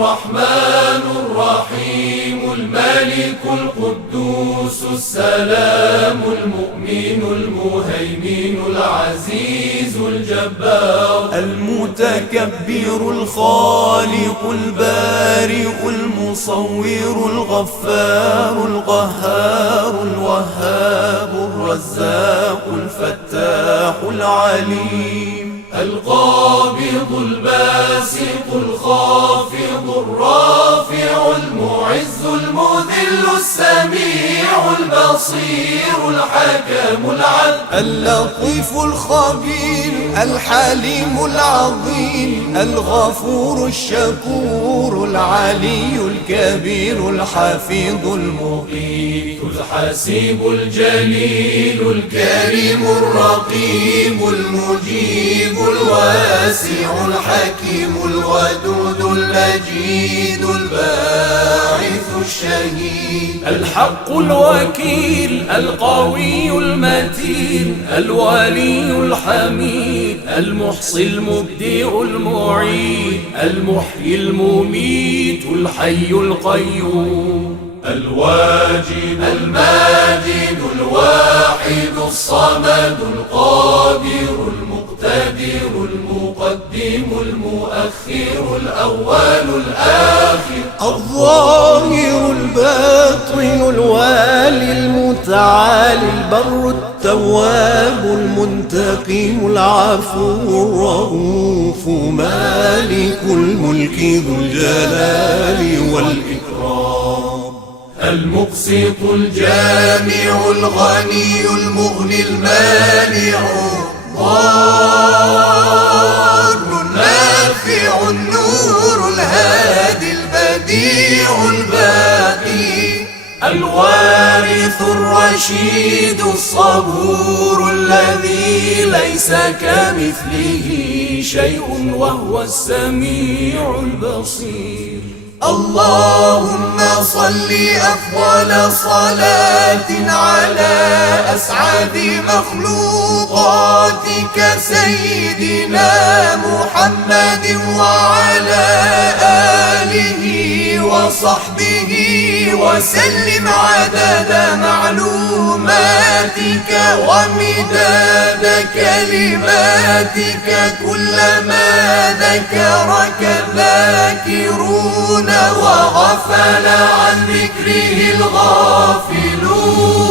الرحمن الرحيم الملك القدوس السلام المؤمن المهيمن العزيز الجبار المتكبر الخالق البارئ المصور الغفار القهار الوهاب الرزاق الفتاح العليم القابض الباسط الخافض الرافع المعز المذل السميع البصير الحكم العدل اللطيف الخبير الحليم العظيم الغفور الشكور العلي الكبير الحفيظ المقيت الحسيب الجليل الكريم الرقيب المجيب الواسع الحكيم الودود المجيد الباعث الشهيد الحق الوكيل القوي المتين الولي الحميد المحصي المبدئ المعيد المحيي المميت الحي القيوم الواجد الماجد الواحد الصمد القادر المقتدر المقدم المؤخر الأول الآخر الظاهر الباطن الوالي المتعالي البر التواب المنتقم العفو الرؤوف مالك الملك ذو الجلال والإكرام المقسط الجامع الغني المغني المانع الضار النافع النور الهادي البديع الباقي الوارث الرشيد الصبور الذي ليس كمثله شيء وهو السميع البصير اللهم صل أفضل صلاة على أسعد مخلوقاتك سيدنا محمد وعلى آله وصحبه وسلم عدد معلوماتك ومداد كلماتك كلما ذكرك الذاكرون وغفل عن ذكره الغافلون